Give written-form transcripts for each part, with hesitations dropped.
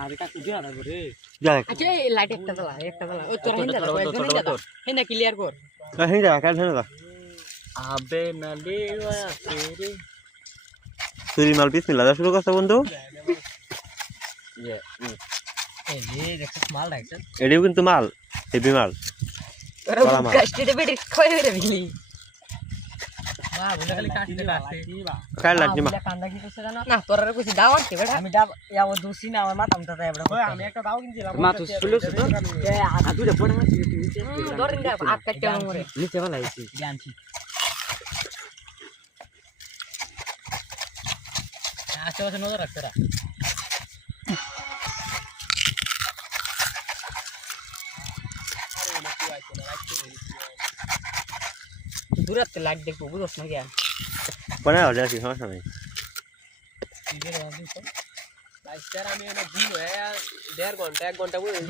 আরে কাকু দিয়া না রে দেখ আচ্ছা এই লাইট একটা জ্বালা ওই তোর হিন্দা কয়েকজন হিন্দা হিন্দা ক্লিয়ার কর হিন্দা কাল না আবে না দেওয়া তেরে চুরি মাল বিসমিল্লাহ শুরু করতে বন্ধু এই যে দেখছ মাল রাখছ এডিও কিন্তু মাল হেভি মাল তোরা কাস্টিতে বেডি কই রে বিলি মা বলে খালি কাটতে আসে কাল লাগি মা কান্দা কি কইছ জানা না তোরা রে কইছি দাও আনতে বেটা আমি ডাব ইয়া ও দুসি না আমার মাথা মটা এবড়া ওই আমি একটা দাও কিনছিলাম মা তো শুলছ তো এ আদুরে পড়া আছে নিচে ধরেন দে আট কাটতে মরে নিচে ভালো আইছি জানছি আশেপাশে নজর রাখতে রা দূরাতে লাইট দেখবো বুঝছ না কি পরে আর যাচ্ছি সমস্যা নাই বাইস্টার আমি না দিন হয়ে 1.5 ঘন্টা 1 ঘন্টা বলে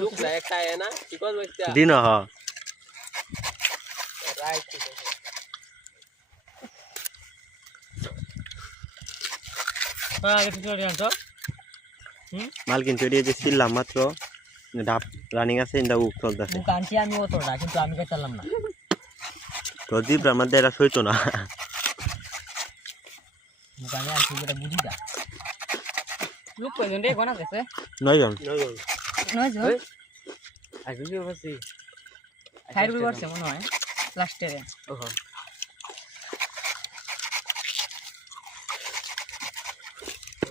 লোক না একটা আয় না ঠিক আছে বাইস্টার দিন হ রাইট মাল কিন্তু এরিয়া যে ছিলাম মাত্র ডাব রানিং আছে ইন্দা উক চলতেছে কানছি আমি ওতোটা কিন্তু আমি কইতালাম না তো জিব্রার মধ্যে এরা সইতো না মুকানে আনছি যেটা বুঝি দা লোক কয়জন রে কোনা গেছে 9 জন নয় জন আগে কি হচ্ছে খাইর বি করছে মনে হয় লাস্টে রে ওহো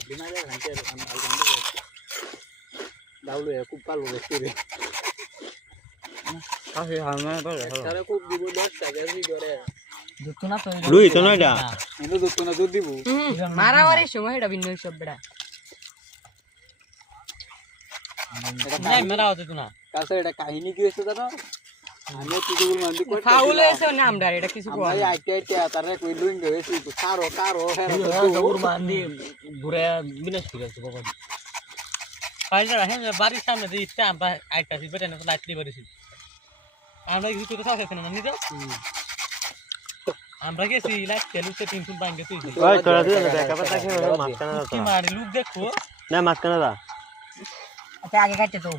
বিনা যে ঘন্টে দাউলে খুব ভালো হচ্ছে রে আসে আমার ভালো তারে খুব দিব 10 টাকা দি করে দুধ না তো লুই তো নয়ডা এনে দুধ না দুধ দিব মারামারি সময় এটা ভিন্ন সব বেড়া নাই মেরা হতে তো না কাছে এটা কাহিনী কি হইছে জানো আমি তুদুল মান্ডি কই ফাউল হইছে না আমরা এটা কিছু কই ভাই আইতে আইতে তারে কই লুইং গেছে তো কারো কারো হেরা দৌড় মান্ডি ঘুরে বিনাশ করে আছে বাবা পাইলা হেন বাড়ির সামনে যে ইচ্ছা আমরা আইতাছি বেটা না লাইট দিয়ে বাড়িছি আমরা কিছু তো থাকে না নিজে আমরা গেছি লাইট তেলুতে 300 বাইং গেছি ওই তোরা দুজন দেখা পাতা কি মাছ কানা দাও কি মারি লোক দেখো না মাছ কানা দা আচ্ছা আগে কাটতে তো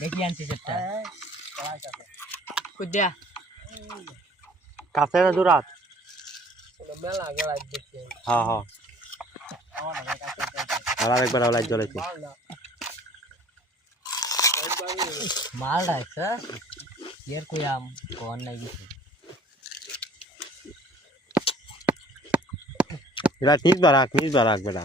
দেখি আনছি সেটা কুদিয়া কাছে না দুরাত মেলা গলা দেখছি হ্যাঁ হ্যাঁ আর একবার লাইট জ্বলাইছে মাল রাখছে এর কইয়াম কোন নাই কিছু রাত নিজ বারাক বেটা